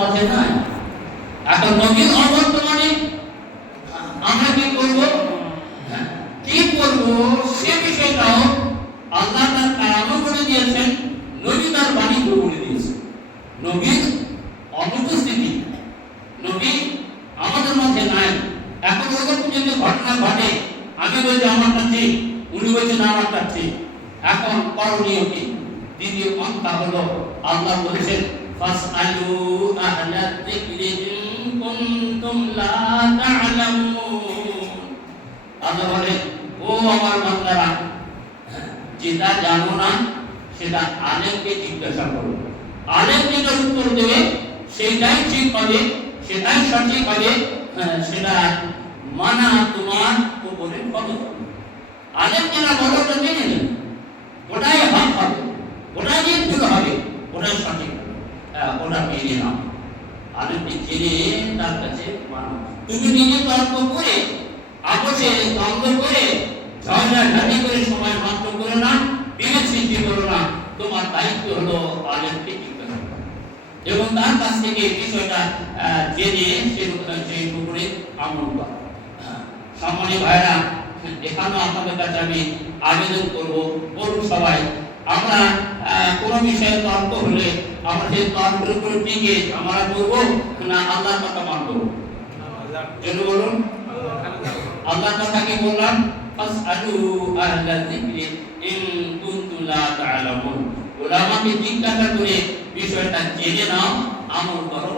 মাঝে নাই। এখন নবীর অবর্তমানে আমরা কি করব, কি করব সে বিষয়টাও আল্লাহ তার কালামও বলে দিয়েছেন, নবী তার বাণীও বলে দিয়েছেন। নবীর অনুপস্থিতি, নবী আমাদের মাঝে নাই। এখন ওরকম যদি ঘটনা ঘটে, আমি বলছি আমারটা ঠিক, উনি বলছেন আমারটা ঠিক, এখন করণীয় কি? দ্বিতীয় পন্থা হলো আল্লাহ বলেছেন ফাসআলু আহলা যিকরি ইন কুনতুম লা তা'লামুন। আল্লাহ বলেন, ও আমার বান্দারা, যেটা জানো না সেটা আলেমকে জিজ্ঞাসা করো। আলেম যেটা উত্তর দেবে সেটাই ঠিক হবে, সেটাই সঠিক হবে, সেটা মানা তোমার উপরে ফরজ। আলেম যেটা বলো ওটা মেনে নেবে, ওটাই হক হবে, ওটাই ভুল হবে, ওটাই সঠিক হবে, ওটা মেনে নাও। আলেমকে জেনে তার কাছে মানো। তুমি নিজে তর্ক করে, আপসে দ্বন্দ্ব করে, ঝগড়াঝাটি করে সময় নষ্ট করো না, বিভেদ সৃষ্টি করো না। তোমার দায়িত্ব হলো আলেমকে জিজ্ঞাসা করা এবং তার কাছ থেকে বিষয়টা জেনে সেই উপরে আমল করা। সম্মানিত ভাইরা, এখানেও আপনাদের কাছে আমি আবেদন করব, বলুন সবাই, আমরা কোনো বিষয়ে তর্ক হলে আমরা সেই তর্কের উপরে টিকে আমরা বলবো না আল্লাহর কথা মানব? যেন বলুন, আল্লাহর কথা কি বললাম, ফাসআলু আহলা যিকরি ইন কুনতুম লা তা'লামুন। উলামাকে জিজ্ঞাসা করে বিষয়টা জেনে নাও, আমল করো।